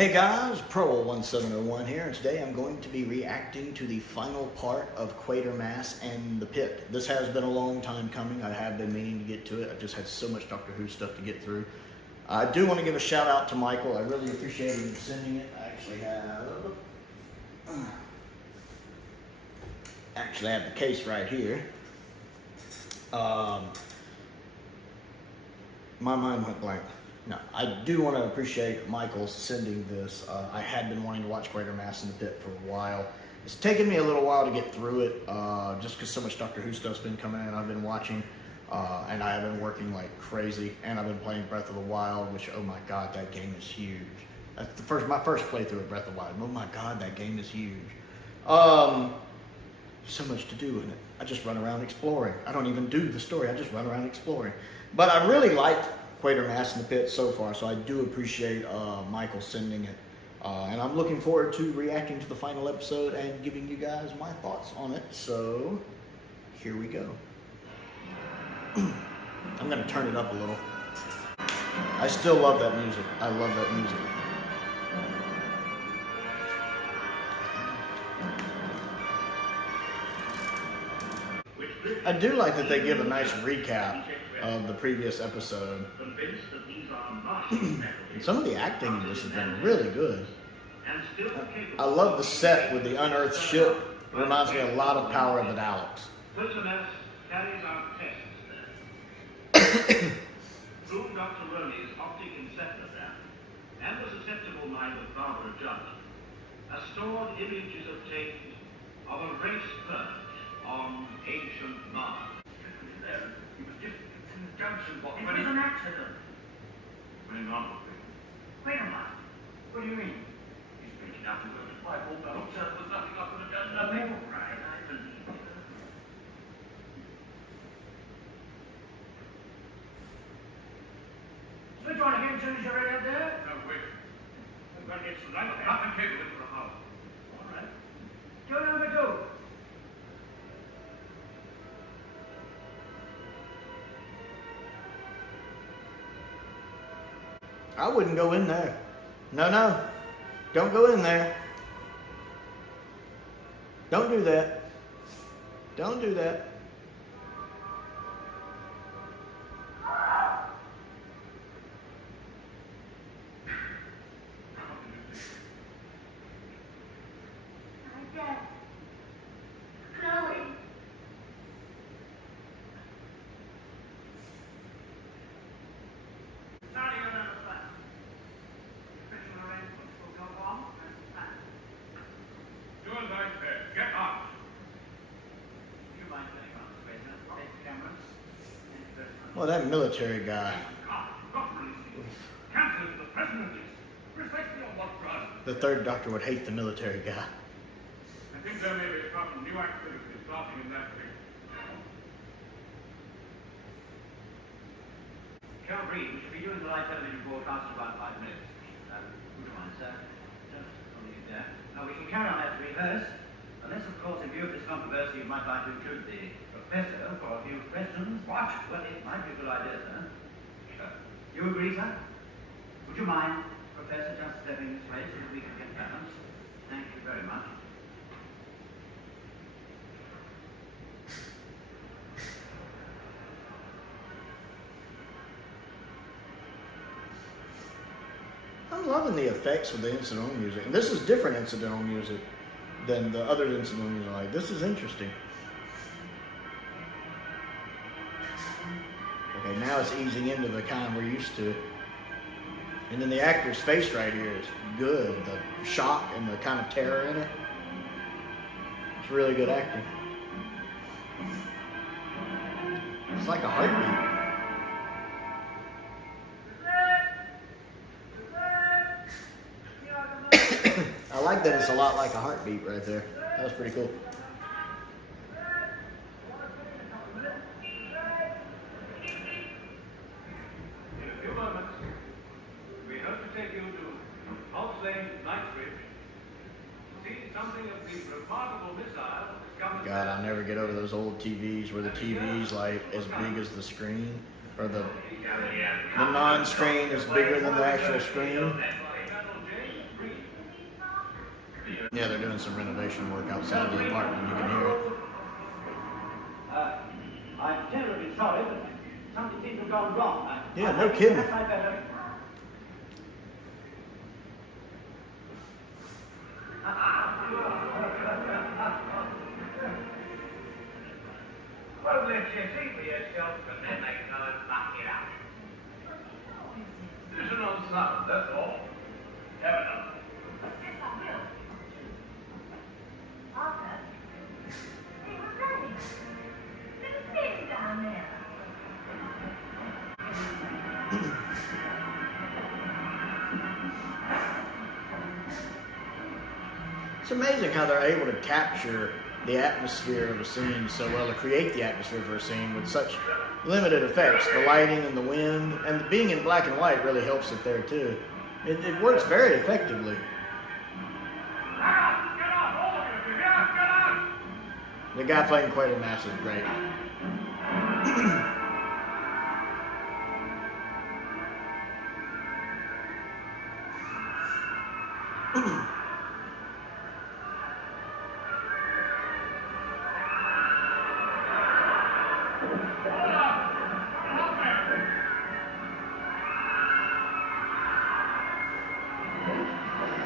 Hey guys, Prowl 1701 here, and today I'm going to be reacting to the final part of Quatermass and the Pit. This has been a long time coming. I have been meaning to get to it. I've just had so much Doctor Who stuff to get through. I do want to give a shout out to Michael. I really appreciate him sending it. I actually have the case right here. My mind went blank. No, I do want to appreciate Michael sending this. I had been wanting to watch Quatermass in the Pit for a while. It's taken me a little while to get through it, just because so much Doctor Who stuff's been coming in. I've been watching, and I have been working like crazy, and I've been playing Breath of the Wild, which, oh my god, that game is huge. That's my first playthrough of Breath of the Wild. Oh my god, that game is huge. So much to do in it. I just run around exploring. I don't even do the story. I just run around exploring. But I really liked Quatermass in the Pit so far, so I do appreciate Michael sending it. And I'm looking forward to reacting to the final episode and giving you guys my thoughts on it. So, here we go. I'm going to turn it up a little. I still love that music. I love that music. I do like that they give a nice recap of the previous episode. And some of the acting in this has been really good. I love the set with the unearthed ship. It reminds me a lot of Power of the Daleks. Quatermass carries out tests. Proved Dr. Roney's optic encephalogram and the susceptible mind of Barbara Judge. A stored image is obtained of a race purge on ancient Mars. It was an accident. Going on with it. Quatermass? What do you mean? He's making out to go to my old fellow. There was nothing I could have done. All Nothing. right, I believe you. Switch on again as soon as you're ready up there. No, wait. I'm going to get some light. Up and cable in for a hour. All right. Joe number 2. I wouldn't go in there. No. Don't go in there. Don't do that. Don't do that. Well, that military guy. The third Doctor would hate the military guy. I think there may be some new activities starting in that thing. Can't breathe. We should be doing the live television broadcast in about 5 minutes. Would you mind, sir? Just I'll leave it there. Now, we can carry on as rehearsed, unless, of course, in view of this controversy, you might like to include the professor for a few questions. What? Well, it might be a good idea, sir. Sure. You agree, sir? Would you mind, Professor, just stepping this way so that we can get balance? Thank you very much. I'm loving the effects with the incidental music. And this is different incidental music than the other incidental music. Like, this is interesting. Okay, now it's easing into the kind we're used to. And then the actor's face right here is good. The shock and the kind of terror in it. It's really good acting. It's like a heartbeat. I like that it's a lot like a heartbeat right there. That was pretty cool. God, I'll never get over those old TVs where the TV's like as big as the screen, or the non-screen is bigger than the actual screen. Yeah, they're doing some renovation work outside the apartment. You can hear it. I'm terribly sorry, but something seems to have gone wrong. Yeah, no kidding. Perhaps I better... Well, let you see for yourself, and then they come and back it up. Listen on sound, that's all. Have enough. Yes, I will. Arthur, they were running. There's a thing down there. It's amazing how they're able to capture the atmosphere of a scene so well, to create the atmosphere for a scene with such limited effects. The lighting and the wind, and being in black and white really helps it there too. It works very effectively. Get off, all of you! Get off! The guy playing Quatermass is great.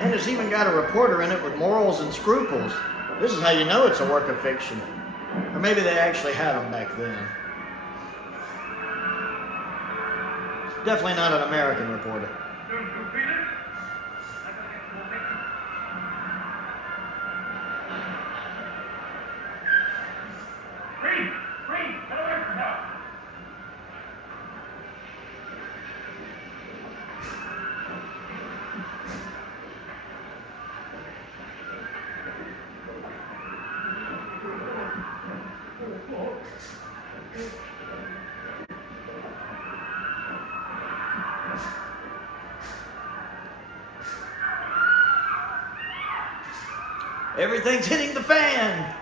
And it's even got a reporter in it with morals and scruples. This is how you know it's a work of fiction. Or maybe they actually had them back then. Definitely not an American reporter. Don't you feel it? Green! Green! Get away from her! Everything's hitting the fan!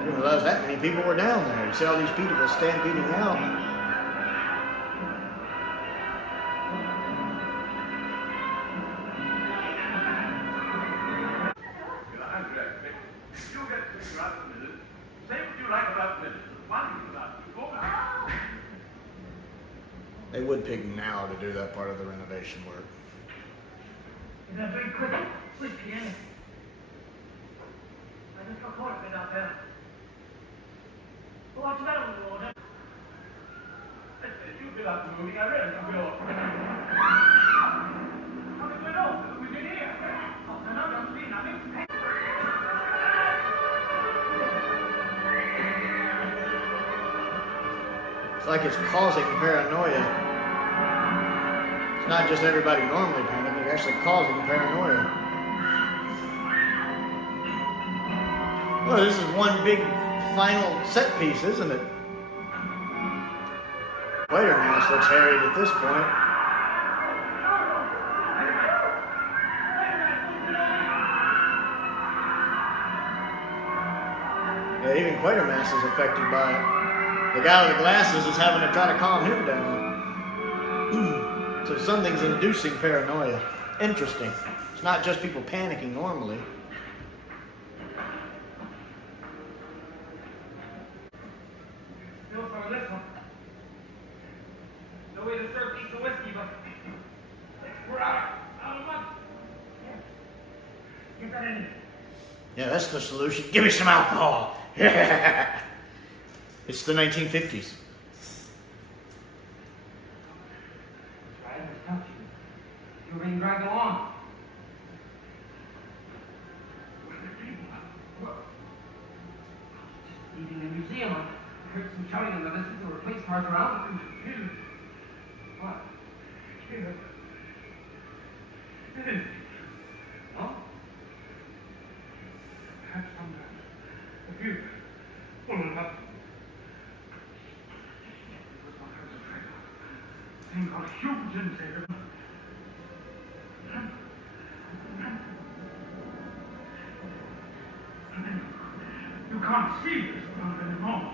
I didn't realize that many people were down there. You see all these people stampeding out. You get to figure out the minute. Say what you like about minutes. Why do you not? Go back. They would pick now to do that part of the renovation work. Is that very quick? Whiskey, eh? I just got caught a bit out there. What's the matter with you, Warden? If you get up moving, I really can go. How did we know? We did here. Oh, no, don't see nothing. It's like it's causing paranoia. It's not just everybody normally panicking, it's actually causing paranoia. Well, this is one big final set piece, isn't it? Quatermass looks harried at this point. Yeah, even Quatermass is affected by it. The guy with the glasses is having to try to calm him down. So something's inducing paranoia. Interesting. It's not just people panicking normally. Still some of this one. No way to serve a piece of whiskey, but we're out of money. Get that in. Yeah, that's the solution. Give me some alcohol. It's the 1950s. Try to touch you. You're being dragged along. Where are the people? Look. Just leaving the museum. I heard some shouting in the distance. There were police cars around. What? Here. Huh? Perhaps sometimes the view will not. Thing called huge insect. can't see this ground anymore.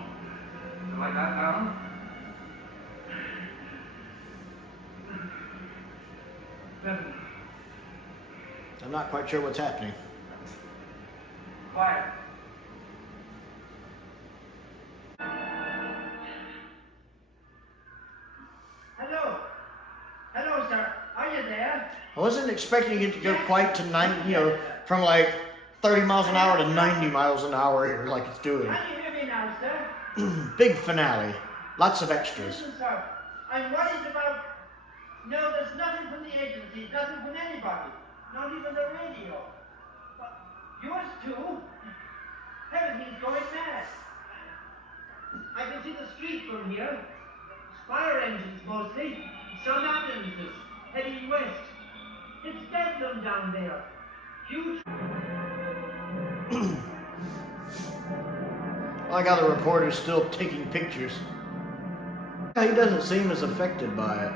You like that, Colin? Better. I'm not quite sure what's happening. Quiet. Hello. Hello, sir. Are you there? I wasn't expecting it to go quite to 90, from like 30 miles an hour to 90 miles an hour here, like it's doing. Can you hear me now, sir? Big finale. Lots of extras. Listen, sir. I'm worried about... No, there's nothing from the agency. Nothing from anybody. Not even the radio. But yours too. Everything's going mad. I can see the street from here. Fire engines mostly. Some ambulances heading west. It's bedlam down there. Huge. I like how the reporter's still taking pictures. He doesn't seem as affected by it.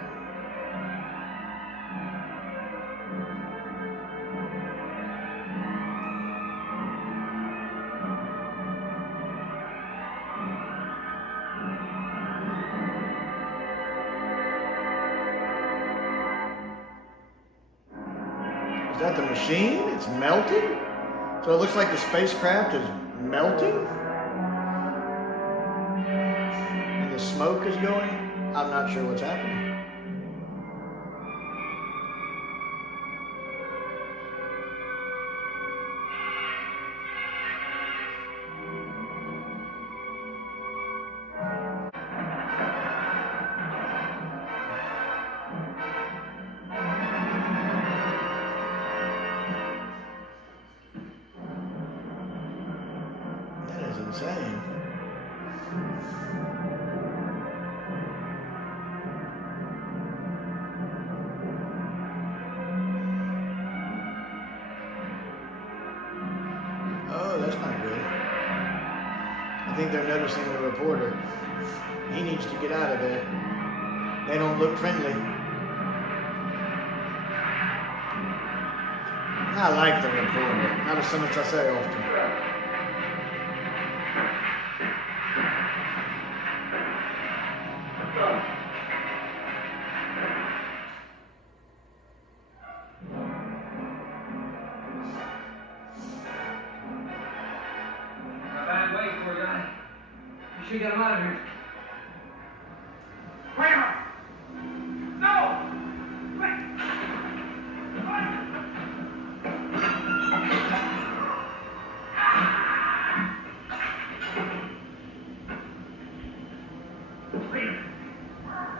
Is that the machine? It's melting? So it looks like the spacecraft is melting? And the smoke is going? I'm not sure what's happening. That is insane. Oh, that's not good. I think they're noticing the reporter. He needs to get out of there. They don't look friendly. I like the reporter. Not as much as I say often. A bad way, poor guy. You should get him out of here. Wait a minute. No! Wait!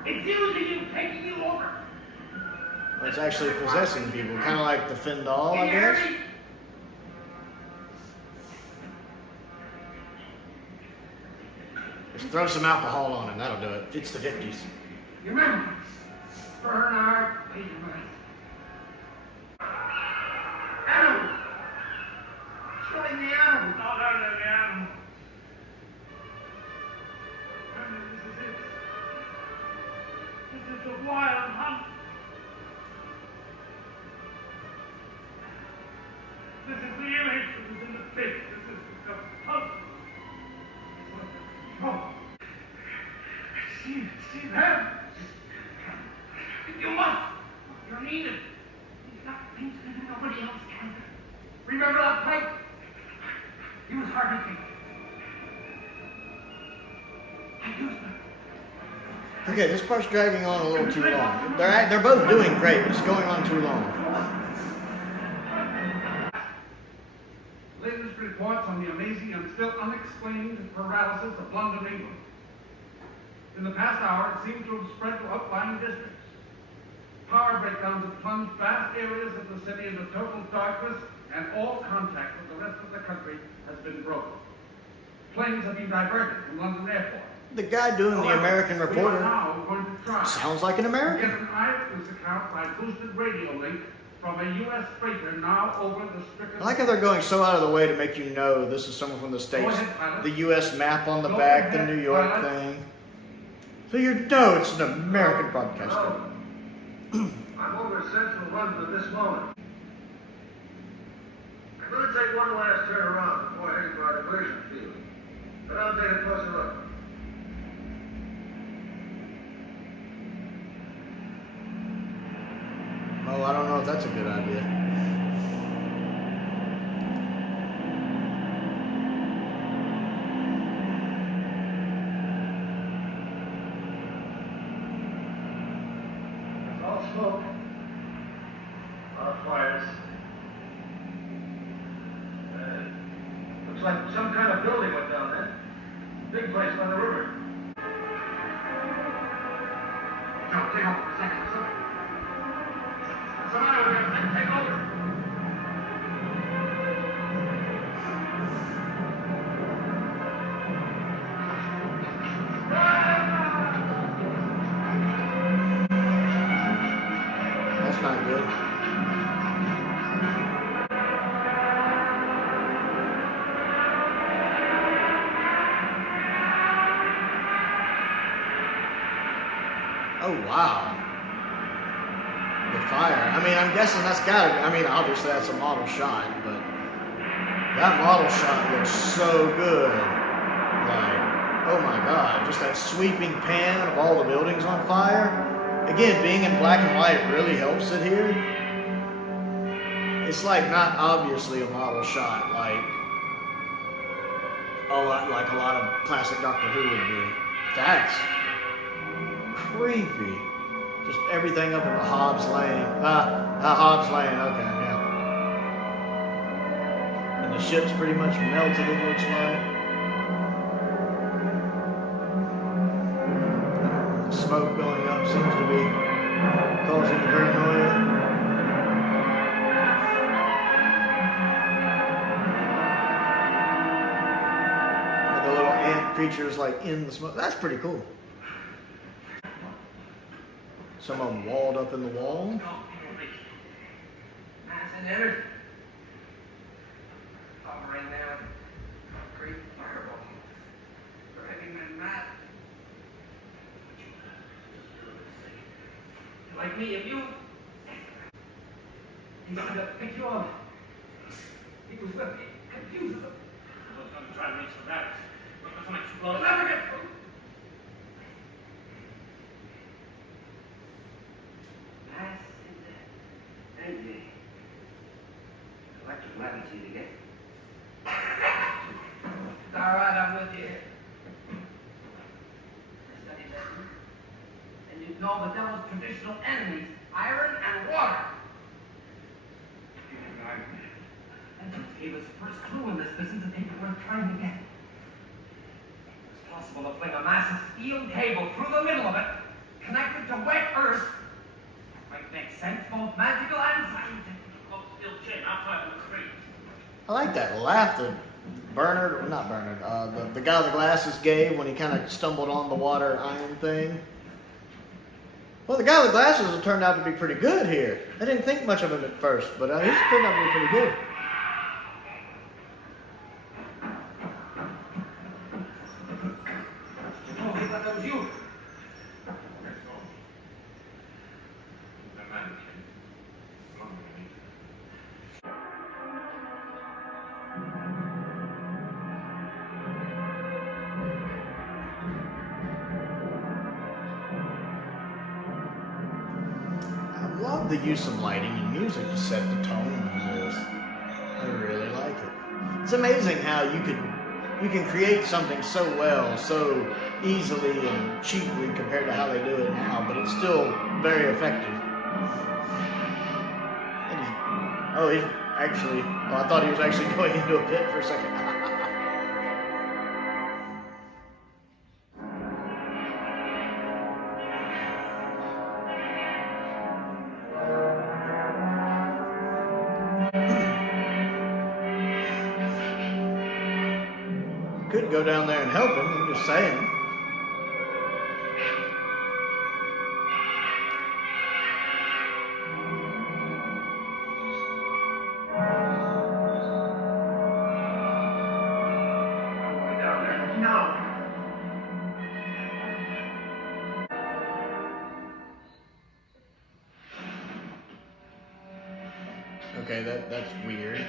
It's using you, taking you over. It's actually possessing people, kind of like the Fendal, I Can you hear guess. me? Just throw some alcohol on him, that'll do it. It's the 50s. You remember? Bernard Peterman. Animal! Killing the animal. Not only the animal. Remember, this is it. This is the wild hunt. This is the image that was in the pit. This is the puzzle. Oh. See that? You must. You're needed. You've got things to do nobody else can. Remember that pipe? He was hard to think. I used them. Okay, this part's dragging on a little too long. They're both doing great, but it's going on too long. Latest reports on the amazing and still unexplained paralysis of London, England. In the past hour, it seemed to have spread to outlying districts. Power breakdowns have plunged vast areas of the city into total darkness, and all contact with the rest of the country has been broken. Planes have been diverted from London Airport. The guy doing the American We are reporter now going to try sounds like an to get American. an eyewitness account by boosted radio link from a U.S. freighter now over the stricken... I like how they're going so out of the way to make you know this is someone from the States. ahead, pilot. The U.S. map on the Go back, the ahead, New York pilot. thing. So you know it's an American broadcaster. I'm over central London at this moment. I'm going to take one last turn around before heading for our diversion field. But I'll take a closer look. Oh, I don't know if that's a good idea. It's all smoke. Our fires. Looks like some kind of building went down there. Big place by the river. Joe, take over for a second. What's the matter with everything? Take over. That's not good. Oh, wow. The fire. I mean, I'm guessing that's gotta be, I mean, obviously that's a model shot, but that model shot looks so good. Like, oh my God, just that sweeping pan of all the buildings on fire. Again, being in black and white really helps it here. It's like not obviously a model shot like a lot of classic Doctor Who would be. That's creepy. Just everything up in the Hobbs Lane. Hobbs Lane, okay, yeah. And the ship's pretty much melted, it looks like. The smoke going up seems to be causing paranoia. And the little ant creatures like in the smoke. That's pretty cool. Some of them walled up in the wall. Madison entered. Hovering there, a great fireball. Driving me mad. Like me, if you should have picked you up. It was with me, confused them. I was going to try to reach the barracks, but there's some explosion. Never get through. Thank you. Electric magnitude again. It's all right, I'm with you. I studied that. And you know the devil's traditional enemies, iron and water. And just gave us the first clue in this business that they were trying to get. It's possible to fling a massive steel cable through the middle of it, connected to wet earth. Might make sense, both magical and scientific. Still chain outside on the street. I like that laugh that Bernard, or not Bernard, the guy with the glasses gave when he kind of stumbled on the water iron thing. Well, the guy with the glasses has turned out to be pretty good here. I didn't think much of him at first, but he's turned out to be pretty good. Oh, I thought that was you. I love the use of lighting and music to set the tone of this. I really like it. It's amazing how you can create something so well, so easily and cheaply compared to how they do it now, but it's still very effective. He's actually, I thought he was actually going into a pit for a second. Could go down there and help him, I'm just saying. Okay, that's weird.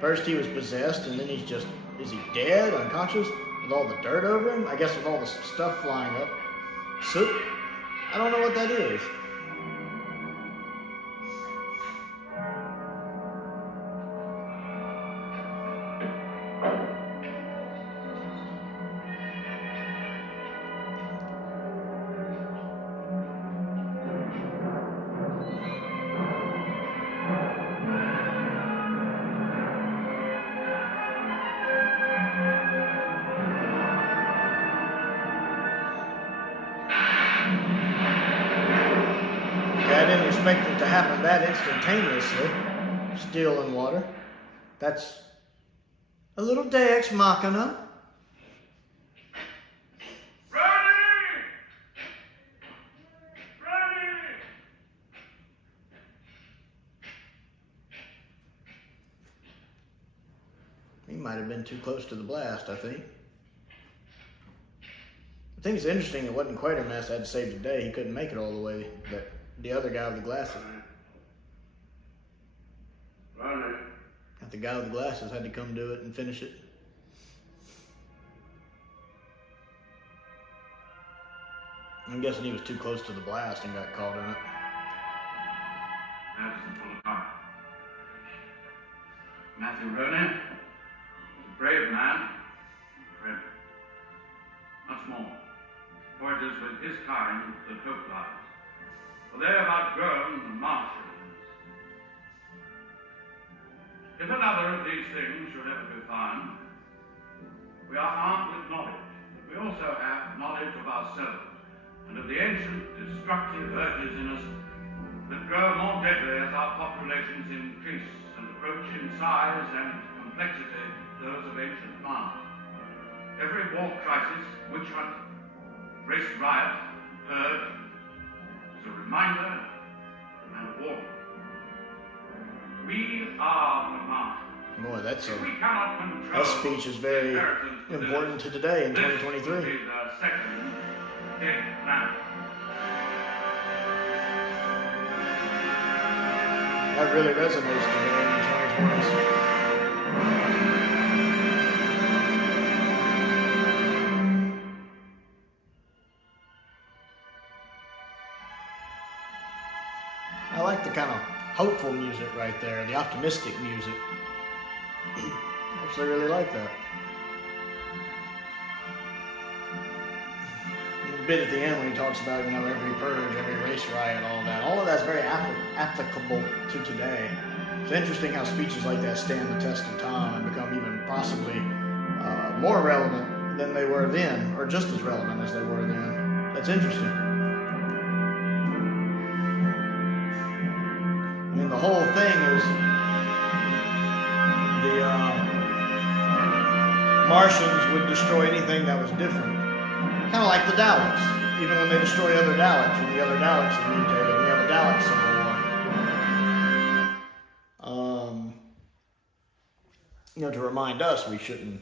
First he was possessed, and then he's just, is he dead, unconscious? With all the dirt over him? I guess with all the stuff flying up. Soot? I don't know what that is. I didn't expect it to happen that instantaneously. Steel and water. That's a little Deus Machina. He might have been too close to the blast, I think. I think it's interesting it wasn't Quatermass that had to save the day. He couldn't make it all the way, but the other guy with the glasses. Got the guy with the glasses had to come do it and finish it. I'm guessing he was too close to the blast and got caught in it. Madison full of heart. Matthew Roney was a brave man, Trevor. Much more. For it is with his kind that hope lies. For they have outgrown the Martians. If another of these things should ever be found, we are armed with knowledge, but we also have knowledge of ourselves and of the ancient destructive urges in us that grow more deadly as our populations increase and approach in size and complexity those of ancient Mars. Every war crisis, witch hunt, race riot, purge, is a reminder and a warning. We are the Martians. Boy, If we cannot control that speech is very the inheritance of important this, to today in this 2023. will be the second dead planet. That really resonates today in 2020s. I like the kind of hopeful music right there, the optimistic music. I actually really like that. A bit at the end when he talks about, every purge, every race riot, all of that's very applicable to today. It's interesting how speeches like that stand the test of time and become even possibly more relevant than they were then, or just as relevant as they were then. That's interesting. I mean, the whole thing is the Martians would destroy anything that was different. Kind of like the Daleks. Even when they destroy other Daleks, when the other Daleks are mutated, we have a Dalek civil war. To remind us we shouldn't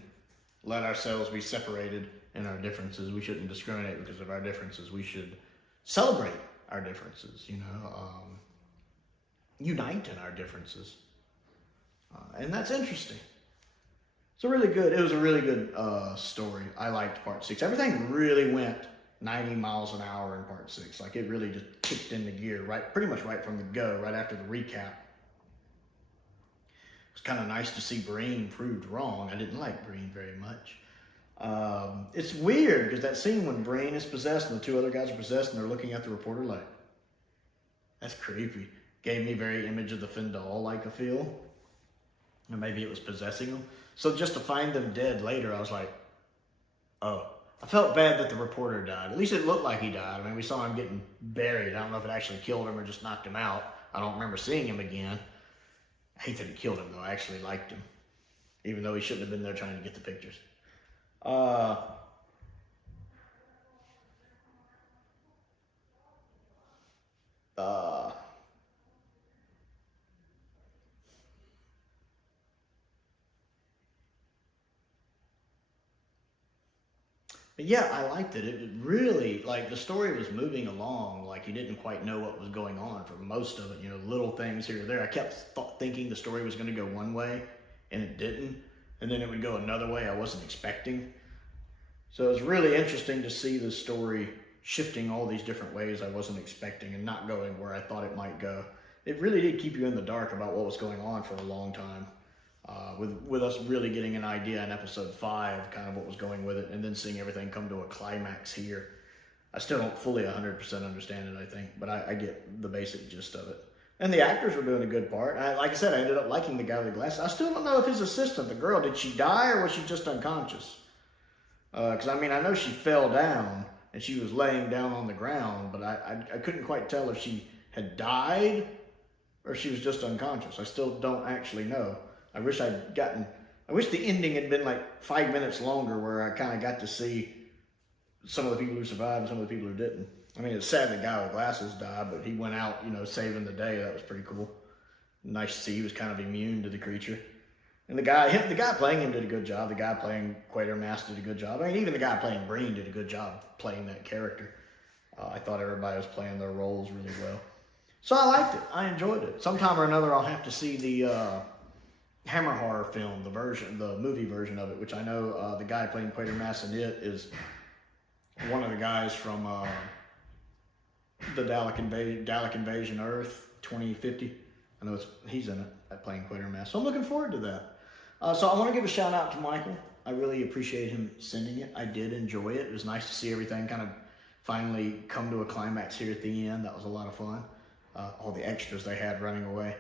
let ourselves be separated in our differences. We shouldn't discriminate because of our differences. We should celebrate our differences, unite in our differences. And that's interesting. It was a really good story. I liked part 6. Everything really went 90 miles an hour in part 6. Like, it really just kicked into gear pretty much right from the go, right after the recap. It was kind of nice to see Breen proved wrong. I didn't like Breen very much. It's weird because that scene when Breen is possessed and the two other guys are possessed and they're looking at the reporter like, that's creepy. Gave me very Image of the Fendal-like a feel. And maybe it was possessing them. So just to find them dead later, I was like, oh. I felt bad that the reporter died. At least it looked like he died. I mean, we saw him getting buried. I don't know if it actually killed him or just knocked him out. I don't remember seeing him again. I hate that it killed him, though. I actually liked him. Even though he shouldn't have been there trying to get the pictures. But yeah, I liked it. It really, the story was moving along. Like, you didn't quite know what was going on for most of it. Little things here or there. I kept thinking the story was going to go one way, and it didn't. And then it would go another way I wasn't expecting. So it was really interesting to see the story shifting all these different ways I wasn't expecting and not going where I thought it might go. It really did keep you in the dark about what was going on for a long time. With us really getting an idea in episode 5, kind of what was going with it, and then seeing everything come to a climax here. I still don't fully 100% understand it, I think, but I get the basic gist of it. And the actors were doing a good part. Like I said, I ended up liking the guy with the glasses. I still don't know if his assistant, the girl, did she die or was she just unconscious? Because, I mean, I know she fell down and she was laying down on the ground, but I couldn't quite tell if she had died or she was just unconscious. I still don't actually know. I wish the ending had been like 5 minutes longer where I kind of got to see some of the people who survived and some of the people who didn't. I mean, it's sad the guy with glasses died, but he went out, you know, saving the day. That was pretty cool. Nice to see he was kind of immune to the creature. And the guy playing him did a good job. The guy playing Quatermass did a good job. I mean, even the guy playing Breen did a good job playing that character. I thought everybody was playing their roles really well. So I liked it. I enjoyed it. Sometime or another, I'll have to see the Hammer horror film, the movie version of it, which I know the guy playing Quatermass in it is one of the guys from the Dalek Invasion Earth 2050. I know he's in it, playing Quatermass. So I'm looking forward to that. So I want to give a shout out to Michael. I really appreciate him sending it. I did enjoy it. It was nice to see everything kind of finally come to a climax here at the end. That was a lot of fun. All the extras they had running away.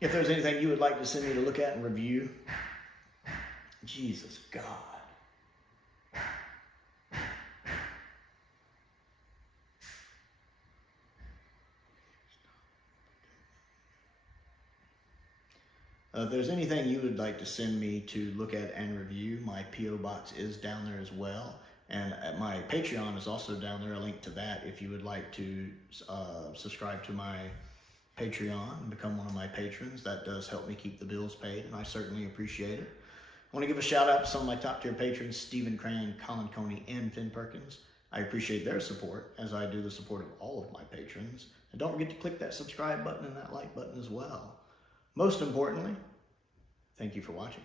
If there's anything you would like to send me to look at and review, Jesus God. If there's anything you would like to send me to look at and review, my P.O. Box is down there as well. And my Patreon is also down there, a link to that if you would like to subscribe to my Patreon and become one of my patrons. That does help me keep the bills paid, and I certainly appreciate it. I want to give a shout out to some of my top tier patrons, Stephen Crane, Colin Coney, and Finn Perkins. I appreciate their support, as I do the support of all of my patrons. And don't forget to click that subscribe button and that like button as well. Most importantly, thank you for watching.